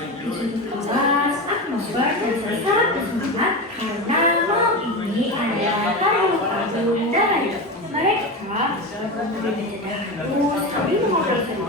Di kelas, atmosfer terasa sangat bersemangat karena malam ini adalah hari ulang tahun dari mereka memberi bercanda sambil mengobrol seru.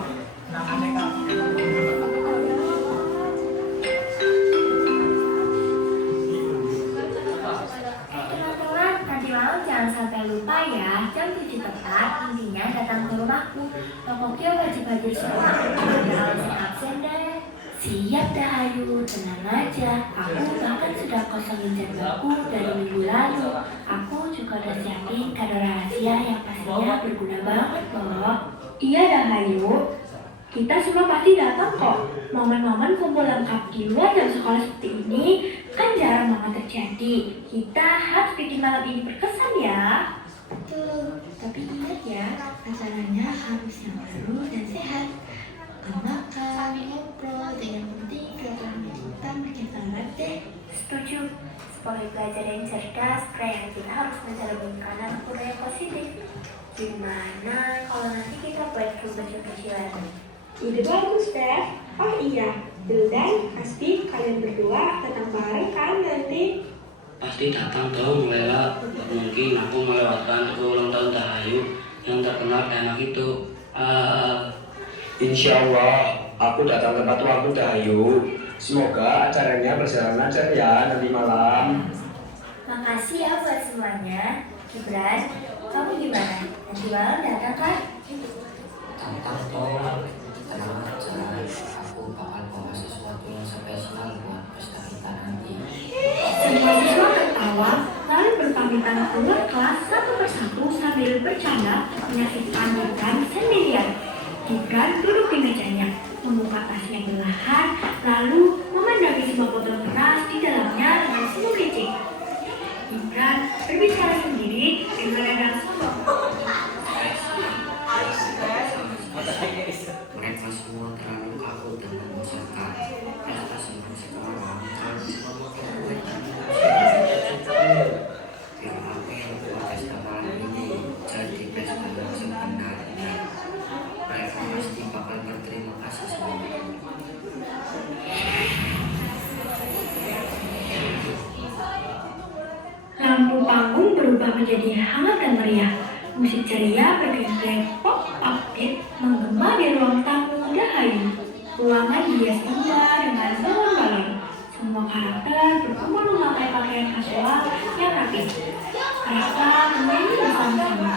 Teman-teman, nanti malam jangan sampai lupa ya, jam 7 tepat, intinya datang ke rumahku. Pokoknya wajib-wajib semua, jangan alasan absen deh. Siap dah Ayu, tenang aja. Aku bahkan sudah kosongin jadwalku dari minggu lalu. Aku juga udah siapin kado rahasia yang pastinya berguna banget loh. Iya dah Ayu, kita semua pasti datang kok. Momen-momen kumpul lengkap di luar jam sekolah seperti ini kan jarang banget terjadi. Kita harus bikin malam ini berkesan ya. Betul, tapi ingat ya, acaranya harus yang seru dan sehat. Makan, ngobrol, dan yang penting kelihatan kita makin sangat deh. Setuju, sebagai pelajar yang cerdas, kita harus mencerminkan budaya positif. Gimana kalau nanti kita buat grup kecil-kecilan? Ide bagus, Steph. Oh iya, Dildan, pasti kalian berdua datang bareng kan nanti? Pasti datang dong, Lela. Mungkin aku melewatkan ulang tahun Dahayu yang terkenal enak itu. Insya Allah, aku datang tepat waktu Dahayu. Semoga acaranya berjalan lancar ya nanti malam. Makasih ya buat semuanya. Gibran, kamu gimana? Nanti malam datang kan? Tantang dong, tenang aja. Aku bakal bawa sesuatu yang spesial buat pesta kita nanti. Semua siswa tertawa, lalu berpamitan keluar kelas satu persatu sambil bercanda menyaksikan Gibran sendirian. Gibran duduk di mejanya, membuka tasnya perlahan, lalu memandangi sebuah botol keras di dalamnya dengan senyum licik. Gibran berbicara sendiri dengan nada sombong. Mereka semua terlalu kaku dan membosankan. Pesta senang sekarang kalau memotong kue dan biar aku yang buat pesta malam ini jadi pesta yang sebenarnya. Mereka pasti bakal berterima kasih sama aku. Lampu panggung berubah menjadi hangat dan meriah. Musik ceria bergenre pop upbeat menggema di ruang tamu Dahayu. Ruangan dihias indah dengan balon-balon. Semua karakter berkumpul memakai pakaian kasual yang rapi. Mereka menyanyi bersama-sama.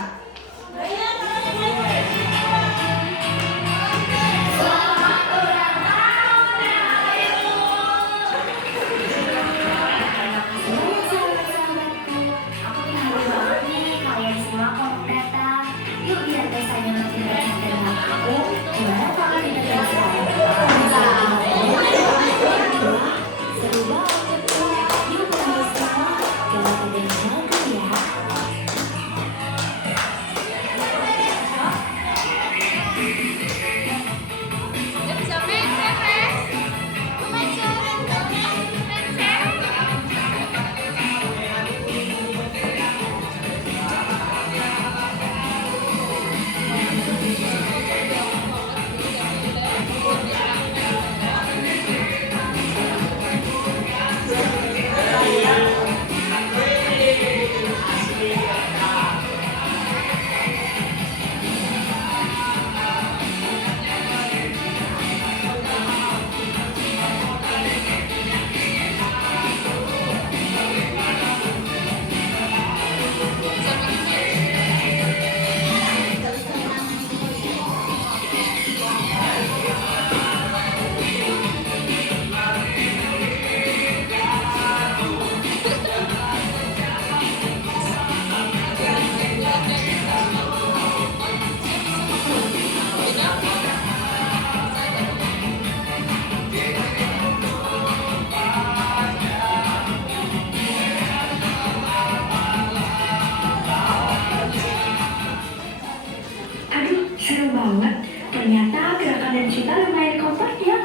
Ternyata gerakan dan kita lumayan kompak ya.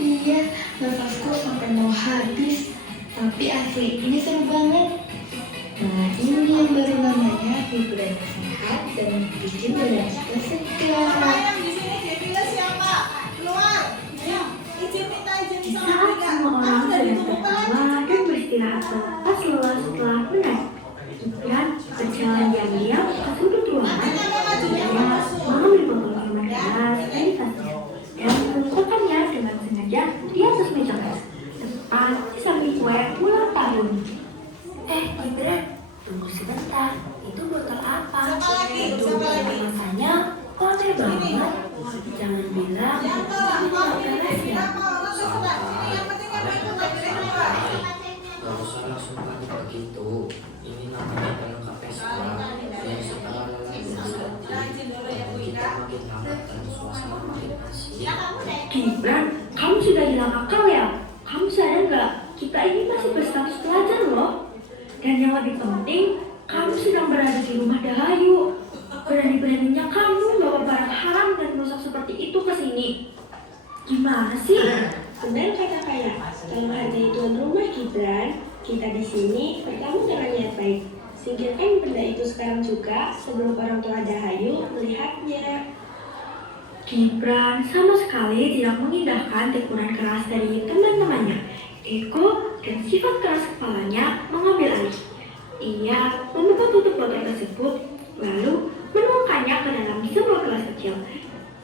Iya, nafasku sampai mau habis. Tapi asli, ini seru banget. Nah, ini yang baru namanya hiburan sehat dan bikin badan kita segar. Yang di sini Devila siapa? Keluar. Ya, izin minta beristirahat pas lelah setelah menaik. Gibran berjalan diam-diam ke sudut ruangan. Dia mengambil botol minuman keras dari tasnya dan meletakkannya dengan sengaja di atas meja kelas, tepat di samping kue ulang tahun. Gibran, tunggu sebentar. Itu botol apa? Itu rasanya kok aneh banget. Jangan bilang itu keras ya. Gak usah langsung panik begitu. Ini namanya pelengkap pesta yang setelah lelai berhati dan kita makin hangat dan suasana makin asik. Gibran, kamu sudah hilang akal ya? Kamu sadar nggak? Kita ini masih berstatus pelajar loh. Dan yang lebih penting, kamu sedang berada di rumah Dahayu. Berani-beraninya kamu bawa barang haram dan rusak seperti itu ke sini. Gimana sih? Benar kata Kaya, kalau menghargai tuan rumah Gibran, kita di sini bertamu dengan niat baik. Singkirkan benda itu sekarang juga sebelum orang tua Dahayu melihatnya. Gibran sama sekali tidak mengindahkan teguran keras dari teman-temannya. Ego dan sifat keras kepalanya mengambil alih. Ia membuka tutup botol tersebut, lalu menuangkannya ke dalam sebuah gelas kecil.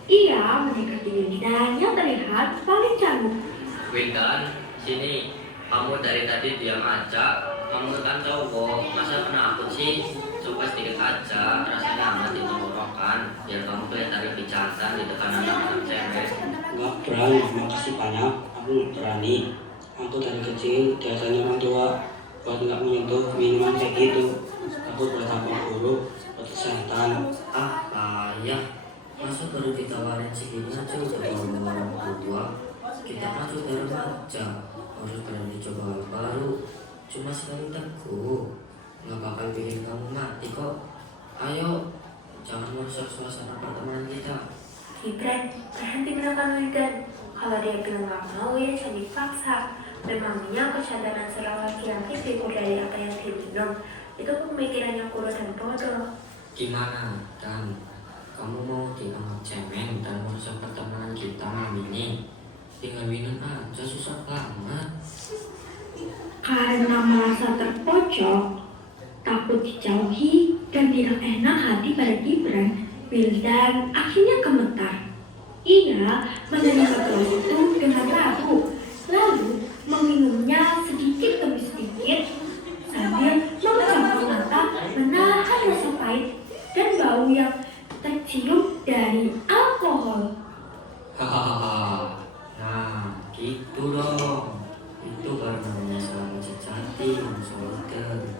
Ia mendekati Wildan yang terlihat paling canggung. Wildan, sini. Kamu dari tadi diam aja. Kamu kan cowok, masa penakut sih? Coba sedikit aja, rasanya amat di tenggorokan. Biar kamu kelihatan lebih jantan di depan anak-anak cewek. Nggak berani, makasih banyak. Aku nggak berani. Aku dari kecil diajarin orang tua buat nggak menyentuh minuman kayak gitu. Aku berdampak buruk buat kesehatan. Payah. Masa baru ditawarin segini aja udah bawa orang tua. Kita kan sudah remaja, harus berani coba hal baru. Cuma sekali teguh, nggak bakal bikin kamu mati kok. Ayo, jangan merusak suasana pertemanan kita. Gibran, berhenti menekan Wildan. Kalau dia bilang nggak mau, ya jangan dipaksa. Memangnya kesadaran seorang laki-laki timbul dari apa yang dia minum. Itu pemikiran yang kurang dan bodoh. Gimana, Dan? Kamu mau dianggap cemen dan merusak pertemanan kita malam ini? Tinggal minum aja, susah banget. Karena merasa terpojok, takut dijauhi, dan tidak enak hati pada Gibran, Wildan akhirnya gemetar. Ia menerima gelas itu dengan ragu, lalu meminumnya sedikit demi sedikit, sambil memejamkan mata menahan rasa pahit dan bau yang tercium dari alkohol. Hahaha. Nah, gitu dong. Itu baru namanya sahabat sejati yang solidar.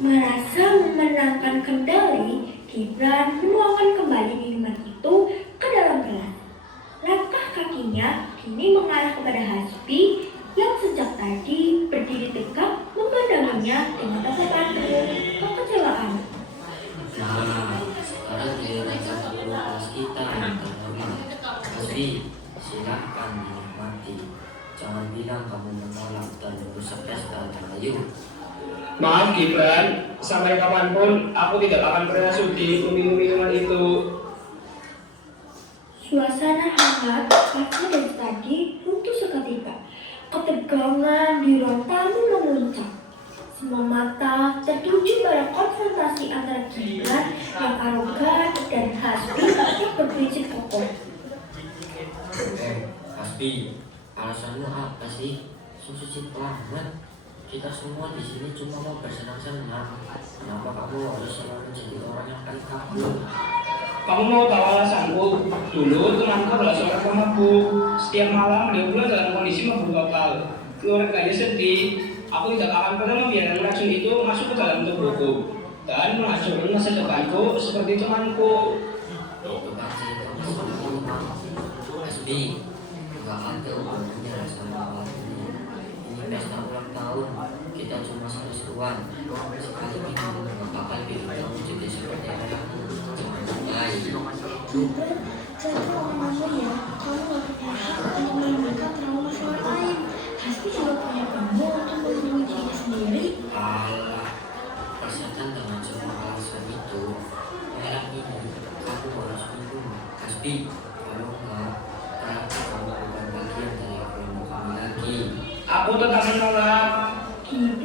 Merasa memenangkan kendali, Gibran menuangkan kembali minuman itu ke dalam gelas. Langkah kakinya kini mengarah kepada Hasbi yang sejak tadi berdiri tegak memandanginya dengan tatapan penuh kekecewaan. Nah, sekarang giliran satu kelas kita yang terhormat. Hasbi, silahkan dinikmati. Jangan bilang kamu menolak dan merusak pesta. Ayo. Maaf Gibran, sampai kapanpun aku tidak akan pernah sudi meminum minuman itu. Suasana hangat pasca dari tadi runtuh seketika. Ketegangan di ruang tamu memuncak. Semua mata tertuju pada konfrontasi antara Gibran yang arogan dan Hasbi yang berprinsip kokoh. Hasbi, alasanmu apa sih? Suci banget. Kita semua di sini cuma mau bersenang-senang. Kenapa kamu harus selalu menjadi orang yang paling kabur? Kamu mau tahu alasanku? Dulu temanku adalah seorang pemabuk. Setiap malam dia pulang dalam kondisi mabuk total. Keluarganya sedih. Aku tidak akan pernah membiarkan racun itu masuk ke dalam tubuhku dan menghancurkan masa depanku seperti temanku. Itu kan cerita rumah. Hasbi, gak ada hubungannya sama hal ini. Ini pesta ulang tahun. Kita cuma seru-seruan. Sekali ini gak bakal bikin kamu jadi seperti ayahmu. Jangan baik. Gibran, jangan ngomong ya. Kamu gak punya hak untuk menimbulkan trauma orang lain. Hasbi juga punya kamu untuk melindungi diri sendiri. Alah, persetan dengan semua alasan itu. Malam ini kamu harus minum. Hasbi, kalau enggak, berarti kamu bukan bagian dari kelompok kami lagi. Aku tetap menolak.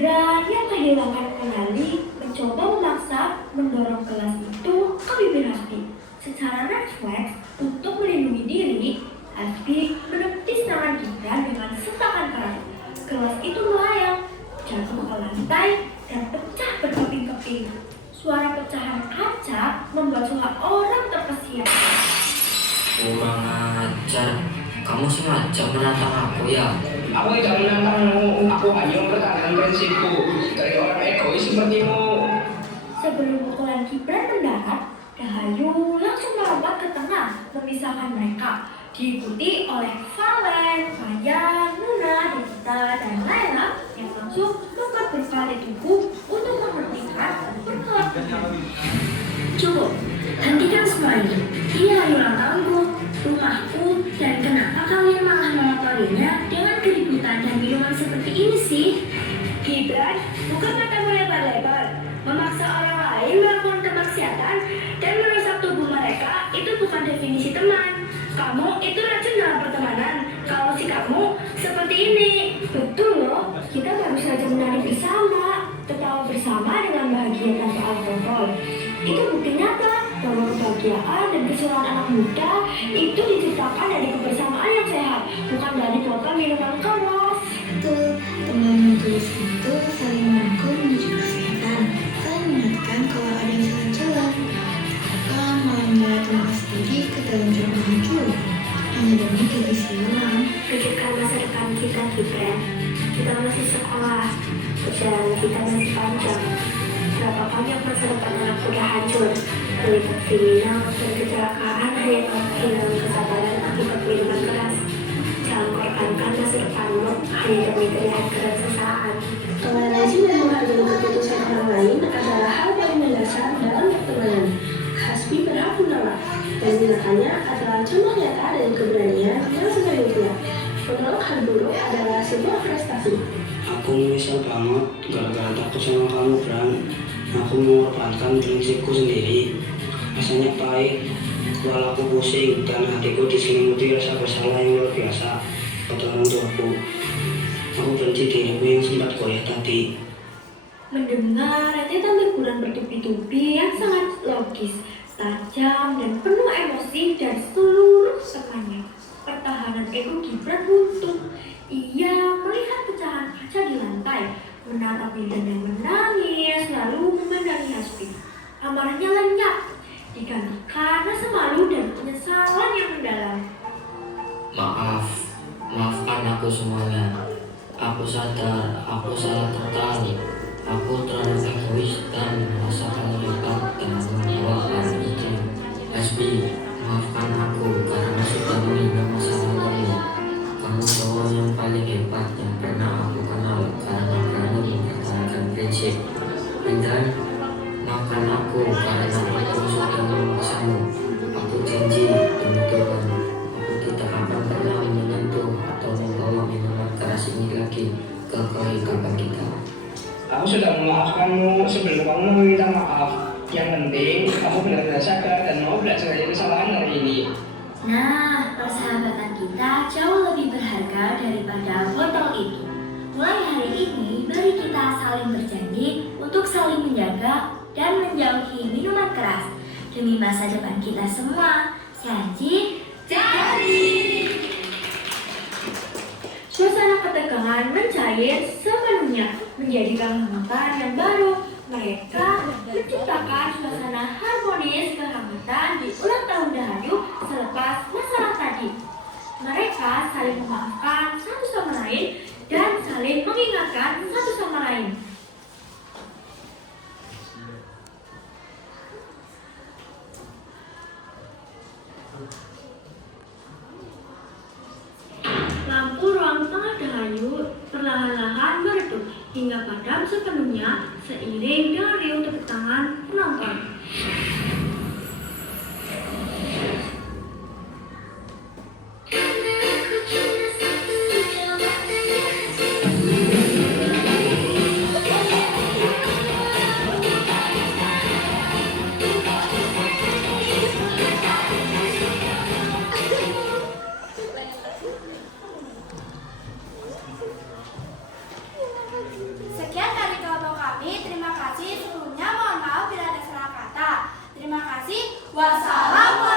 Gibran yang kehilangan kendali mencoba memaksa mendorong kelas itu ke bibir Hasbi. Secara refleks untuk melindungi diri, Hasbi menepis tangan Gibran dengan sentakan keras. Kelas itu melayang, jatuh ke lantai, dan pecah berkeping-keping. Suara pecahan kaca membuat semua orang terkesiap. Kurang ajar, kamu sengaja menantang aku ya? Aku tidak menantangmu, aku hanya mempertahankan prinsipku dari orang egois sepertimu. Sebelum pukulan Gibran mendarat, Dahayu langsung melompat ke tengah memisahkan mereka, diikuti oleh Valen, Maya, Nuna, Dita, dan Laila yang langsung lompat berkali tubuh untuk menghentikan perkelahian. Cukup, hentikan semua ini. Ini hari ulang tahunku, rumahku, dan kenapa kalian malah mengotorinya dengan keributan dan minuman seperti ini sih? Gibran, bukan matamu lebar-lebar. Memaksa orang lain melakukan kemaksiatan dan merusak tubuh mereka itu bukan definisi teman. Kamu itu racun dalam pertemanan. Kalau sikapmu seperti ini, betul loh. Kita baru saja menari bersama, tertawa bersama dengan bahagia tanpa alkohol. Itu bukti nyata bahwa kebahagiaan dan keseruan anak muda itu diciptakan dari kebersamaan yang sehat, bukan dari botol minuman keras. Betul, teman tulis itu saling merangkul menuju kesehatan, saling mengingatkan kalau ada yang salah jalan. Bukan malah menyeret mereka sendiri ke dalam jurang hancur, hanya demi gaji silang. Pikirkan masa depan kita, Gibran. Kita masih sekolah, perjalanan kita masih panjang. Berapa banyak masa depan anak muda hancur, terlibat kriminal dan kecelakaan hanya kehilangan kesabaran akibat minuman keras. Jangan korbankan masa depanmu hanya demi kelihat sesaat. Toleransi dan menghargai keputusan orang lain adalah hal paling mendasar dalam pertemanan. Hasbi berhak menolak, dan tindakannya adalah contoh nyata dari keberanian yang sebagai pihak. Menolak hal buruk adalah sebuah prestasi. Aku menyesal banget gara-gara takut sama kamu, Bran. Aku mengorbankan prinsipku sendiri. Rasanya pahit, kepala aku pusing, dan hatiku diselimuti rasa bersalah yang luar biasa pada orang tuaku. Aku benci diriku yang sempat goyah tadi. Mendengar rentetan teguran bertubi-tubi yang sangat logis, tajam, dan penuh emosi dari seluruh temannya, pertahanan ego Gibran runtuh. Ia melihat pecahan kaca di lantai, menatap Wildan yang menangis, lalu memandangi Hasbi. Amarahnya lenyap, digantikan rasa malu dan penyesalan yang mendalam. Maafkan aku semuanya. Aku sadar, aku salah tertarik. Aku terlalu egois dan merasa paling hebat dan membawa hal itu. Hasbi, maafkan aku karena sudah menghina masa lalumu. Kamu cowok yang paling hebat yang pernah aku kenal karena berani mempertahankan prinsip. Dan maafkan aku karena aku sudah memaksamu. Aku janji demi Tuhan, aku tidak akan pernah menyentuh atau membawa minuman keras ini lagi ke kehidupan kita. Aku sudah memaafkanmu sebelum kamu meminta maaf. Yang penting, kamu benar-benar sadar dan mau belajar dari kesalahan hari ini. Nah, persahabatan kita jauh lebih berharga daripada botol itu. Mulai hari ini, mari kita saling berjanji untuk saling menjaga dan menjauhi minuman keras demi masa depan kita semua. Janji? Janji! Suasana ketegangan mencair sepenuhnya menjadi kehangatan yang baru. Mereka menciptakan suasana harmonis kehangatan di ulang tahun Dahayu selepas masalah tadi. Mereka saling memaafkan satu sama lain dan saling mengingatkan satu sama lain. Lampu ruang tengah Dahayu perlahan-lahan meredup hingga padam sepenuhnya seiring dengan riuh tepuk tangan penonton. Sekian kasih. Wassalamualaikum.